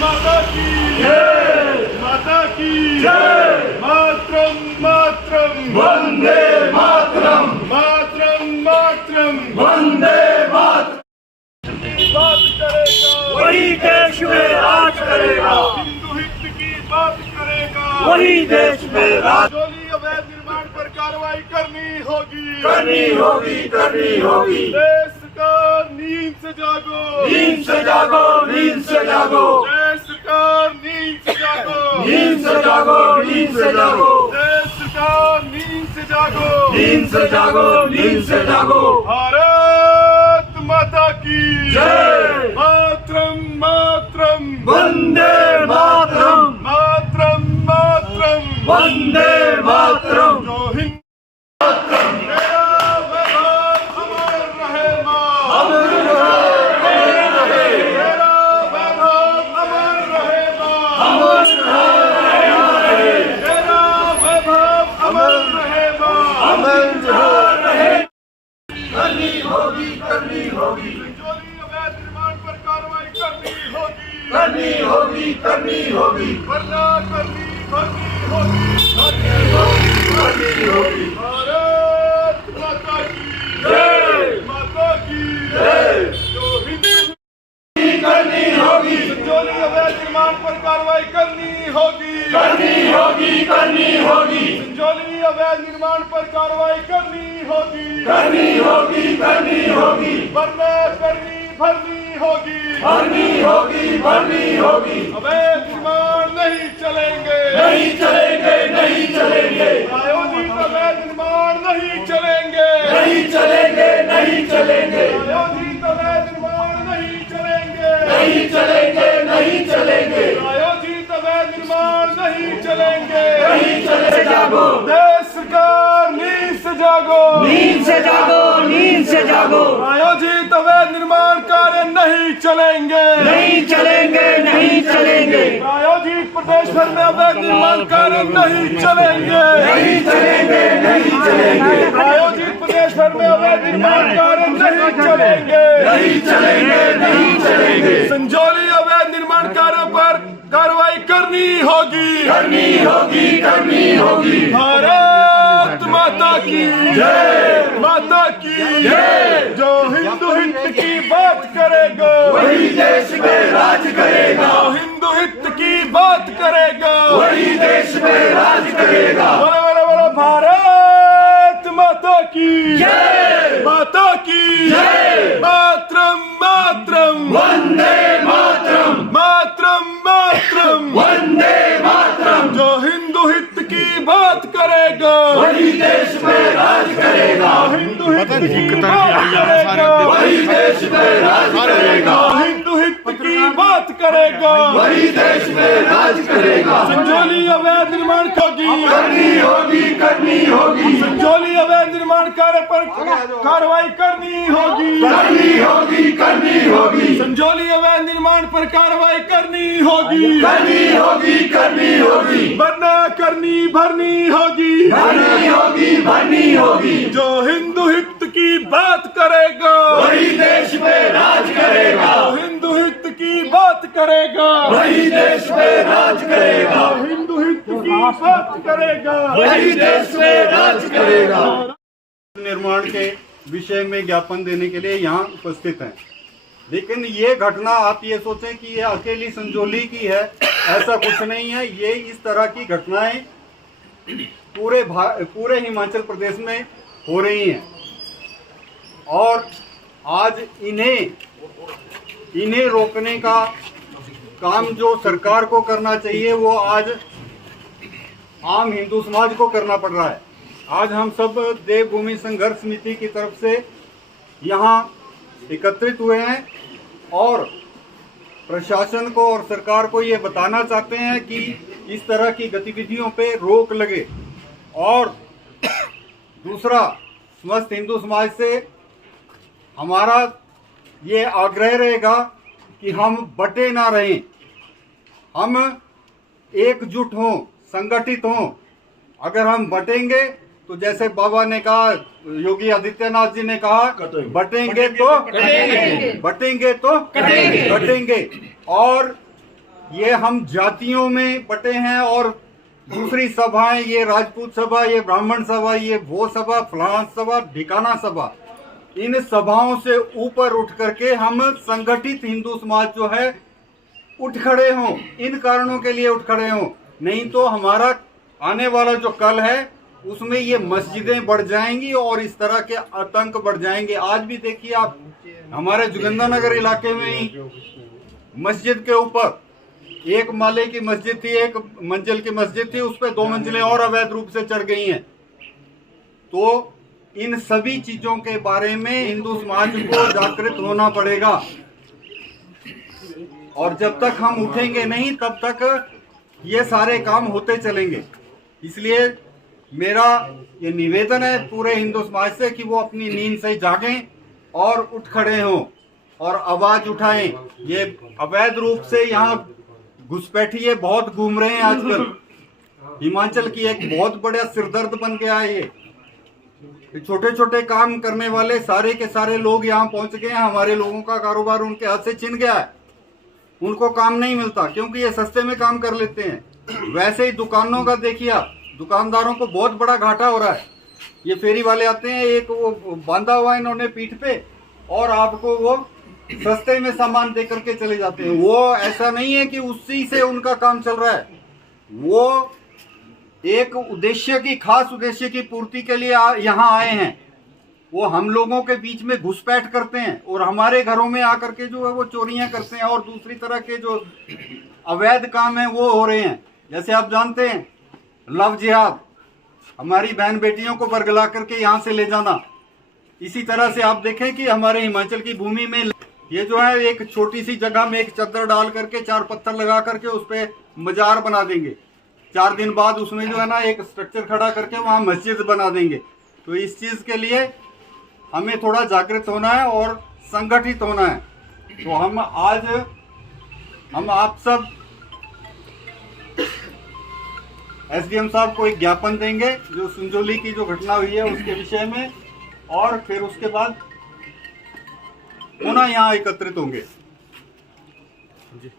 माता की जय, माता की जय। मातरम मातरम वंदे मातरम, मातरम मातरम वंदे मातरम। बात करेगा वही देश में राज करेगा, हिंदू हित की बात करेगा वही देश में राज जोली अवैध निर्माण पर कार्रवाई करनी होगी, करनी होगी, करनी होगी। देश का नींद से जागो, नींद से जागो, नींद से जागो, देश का नींद से जागो, नींद से जागो, नींद से जागो, देश का नींद से जागो, नींद से जागो, नींद से जागो। भारत माता की जय। मातरम मातरम वंदे मातरम, मातरम मातरम वंदे मातरम। जो हिंद मेरा वैभव अमर रहे मां, अमर रहे, मेरा वैभव अमर रहे मां, अमर रहे, मेरा वैभव अमर रहे मां, अमर रहे। करनी होगी, करनी होगी, जोली अवैध निर्माण पर कार्रवाई करनी होगी, करनी होगी, करनी होगी, वरना करनी होगी, करनी होगी। भारत माता की जय, माता की जय। जो हिंदू करनी होगी, जोली अवैध निर्माण पर कार्रवाई करनी होगी, करनी होगी, करनी होगी, जोली अवैध निर्माण पर कार्रवाई करनी होगी, करनी होगी, करनी होगी, वरना करनी भरनी होगी, भरनी होगी, भरनी होगी। अवैध निर्माण नहीं चलेंगे, नहीं चलेंगे, नहीं चलेंगे, आयोजित अवैध निर्माण नहीं चलेंगे, नहीं चलेंगे, नहीं चलेंगे, आयोजित अवैध निर्माण नहीं चलेंगे, नहीं चलेंगे, नहीं चलेंगे, आयोजित अवैध निर्माण नहीं चलेंगे, नहीं चले। जागो, देश सरकार नींद से जागो, नींद से जागो, नींद से जागो। आयोजित अवैध निर्माण कार्य नहीं चलेंगे, नहीं चलेंगे, नहीं चलेंगे, आयोजित प्रदेश भर में अवैध निर्माण कार्य नहीं चलेंगे, नहीं चलेंगे, नहीं चलेंगे, आयोजित प्रदेश भर में अवैध निर्माण कार्य नहीं चलेंगे, नहीं चलेंगे, नहीं चलेंगे। संजौली अवैध निर्माण कार्यों पर कार्रवाई करनी होगी, करनी होगी, करनी होगी। भारत माता की जय, माता की जय। जो हिंदू हित की बात करेगा वही देश में राज करेगा, जो हिंदू हित की बात करेगा वही देश में राज करेगा। बोलो बोलो बोलो भारत माता की जय, माता की जय। मातरम मातरम वंदे मातरम, मातरम मातरम वंदे मातरम। जो हिंदू हित की बात करेगा वही देश में राज करेगा, हिंदू हित की बात करेगा वही देश में राज करेगा, हिंदू हित की बात करेगा वही देश में राज करेगा। संजौली अवैध निर्माण होगी, करनी होगी, करनी होगी, संजौली अवैध निर्माण कार्य पर कार्रवाई करनी होगी, करनी होगी, करनी होगी, संजौली अवैध निर्माण पर कार्रवाई करनी होगी, करनी होगी, करनी होगी, वरना करनी भरनी होगी, भरनी होगी, भरनी होगी। जो हिंदू हित की बात करेगा वही देश में राज करेगा, जो हिंदू हित की बात करेगा वही देश में राज करेगा, जो हिंदू हित की बात करेगा वही देश में राज करेगा। निर्माण के विषय में ज्ञापन देने के लिए यहाँ उपस्थित हैं। लेकिन ये घटना आप ये सोचें कि ये अकेली संजौली की है, ऐसा कुछ नहीं है। ये इस तरह की घटनाएं पूरे हिमाचल प्रदेश में हो रही हैं और आज इन्हें रोकने का काम जो सरकार को करना चाहिए वो आज आम हिंदू समाज को करना पड़ रहा है। आज हम सब देवभूमि संघर्ष समिति की तरफ से यहाँ एकत्रित हुए हैं और प्रशासन को और सरकार को ये बताना चाहते हैं कि इस तरह की गतिविधियों पे रोक लगे। और दूसरा, समस्त हिंदू समाज से हमारा ये आग्रह रहेगा कि हम बटे ना रहें, हम एकजुट हों, संगठित हों। अगर हम बटेंगे तो जैसे बाबा ने कहा, योगी आदित्यनाथ जी ने कहा, बटेंगे तो कटेंगे, बटेंगे तो कटेंगे। और ये हम जातियों में बटे हैं और दूसरी सभाएं, ये राजपूत सभा, ये ब्राह्मण सभा, ये वो सभा, फलाना सभा, ढिकाना सभा, इन सभाओं से ऊपर उठ करके हम संगठित हिंदू समाज जो है उठ खड़े हों, इन कारणों के लिए उठ खड़े हों। नहीं तो हमारा आने वाला जो कल है उसमें ये मस्जिदें बढ़ जाएंगी और इस तरह के आतंक बढ़ जाएंगे। आज भी देखिए आप, हमारे जोगिंद्रनगर इलाके में ही मस्जिद के ऊपर एक माले की मस्जिद थी, एक मंजिल की मस्जिद थी, उस पर 2 मंजिलें और अवैध रूप से चढ़ गई हैं। तो इन सभी चीजों के बारे में हिंदू समाज को जागृत होना पड़ेगा और जब तक हम उठेंगे नहीं तब तक ये सारे काम होते चलेंगे। इसलिए मेरा ये निवेदन है पूरे हिंदू समाज से कि वो अपनी नींद से जागें और उठ खड़े हों और आवाज उठाएं। ये अवैध रूप से यहाँ घुसपैठिए बहुत घूम रहे हैं आजकल। हिमाचल की एक बहुत बड़ा सिरदर्द बन गया है ये। छोटे छोटे काम करने वाले सारे के सारे लोग यहाँ पहुंच गए हैं। हमारे लोगों का कारोबार उनके हाथ से छिन गया है, उनको काम नहीं मिलता क्योंकि ये सस्ते में काम कर लेते हैं। वैसे ही दुकानों का देखिए, दुकानदारों को बहुत बड़ा घाटा हो रहा है। ये फेरी वाले आते हैं, एक वो बांधा हुआ है इन्होंने पीठ पे और आपको वो सस्ते में सामान दे करके चले जाते हैं। वो ऐसा नहीं है कि उसी से उनका काम चल रहा है, वो एक उद्देश्य की, खास उद्देश्य की पूर्ति के लिए यहाँ आए हैं। वो हम लोगों के बीच में घुसपैठ करते हैं और हमारे घरों में आकर के जो है वो चोरियां करते हैं और दूसरी तरह के जो अवैध काम है वो हो रहे हैं। जैसे आप जानते हैं लव जिहाद, हमारी बहन बेटियों को बरगला करके यहाँ से ले जाना। इसी तरह से आप देखें कि हमारे हिमाचल की भूमि में ये जो है एक छोटी सी जगह में एक चद्दर डाल करके 4 पत्थर लगा करके उस पर मजार बना देंगे। 4 दिन बाद उसमें जो है ना एक स्ट्रक्चर खड़ा करके वहाँ मस्जिद बना देंगे। तो इस चीज़ के लिए हमें थोड़ा जागृत होना है और संगठित होना है। तो हम आप सब एसडीएम साहब को एक ज्ञापन देंगे जो संजौली की जो घटना हुई है उसके विषय में, और फिर उसके बाद पुनः यहाँ एकत्रित होंगे। जी।